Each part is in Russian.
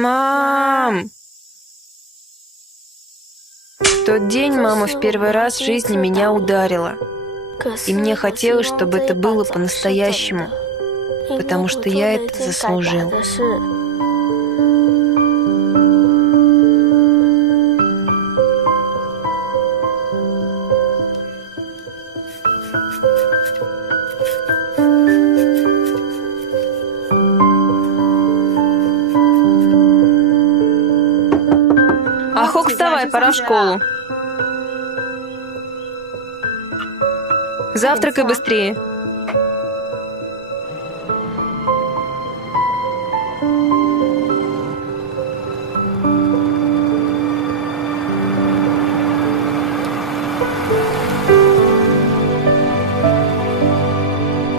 Мам! В тот день мама в первый раз в жизни меня ударила. И мне хотелось, чтобы это было по-настоящему, потому что я это заслужил. Ахок, вставай, пора в школу. Завтракай быстрее.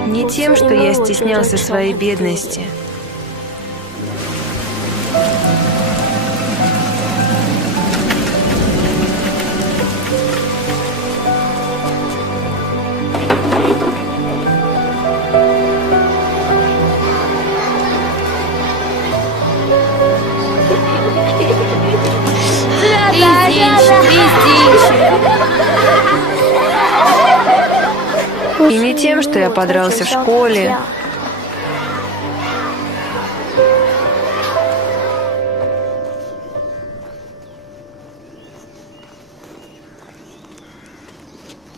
Не тем, что я стеснялся своей бедности. И не тем, что я подрался в школе.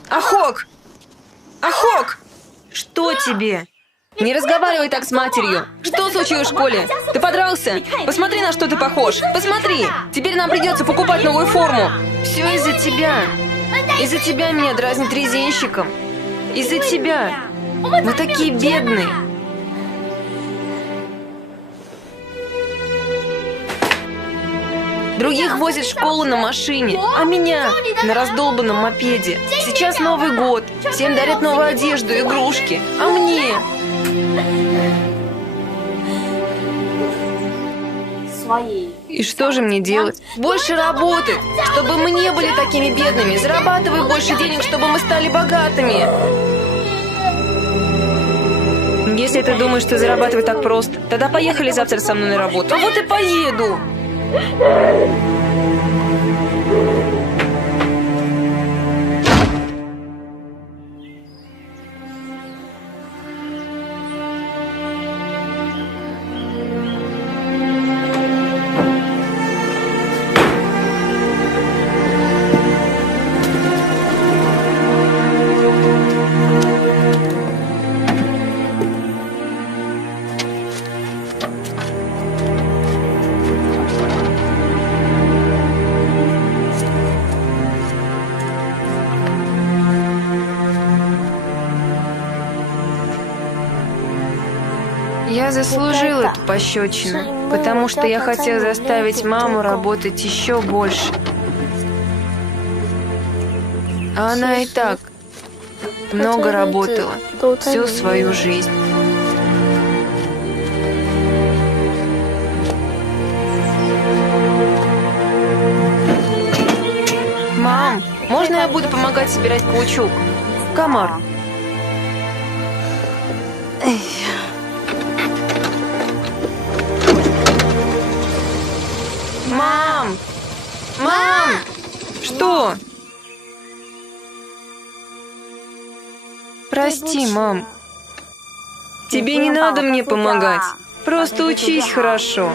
Ахок! Ахок! Что тебе? Не разговаривай так с матерью. Что случилось в школе? Ты подрался? Посмотри, на что ты похож. Посмотри. Теперь нам придется покупать новую форму. Все из-за тебя. Из-за тебя меня дразнят резинщиком. Из-за тебя. Мы такие бедные. Других возят в школу на машине, а меня на раздолбанном мопеде. Сейчас Новый год. Всем дарят новую одежду, игрушки. А мне? И что же мне делать? Больше работать, чтобы мы не были такими бедными. Зарабатывай больше денег, чтобы мы стали богатыми. Если ты думаешь, что зарабатывать так просто, тогда поехали завтра со мной на работу. А вот и поеду. Я заслужил эту пощечину, потому что я хотел заставить маму работать еще больше. А она и так много работала всю свою жизнь. Мам, можно я буду помогать собирать каучук? Комар. Мам! Мам! Что? Прости, мам. Тебе не надо мне помогать. Просто учись хорошо.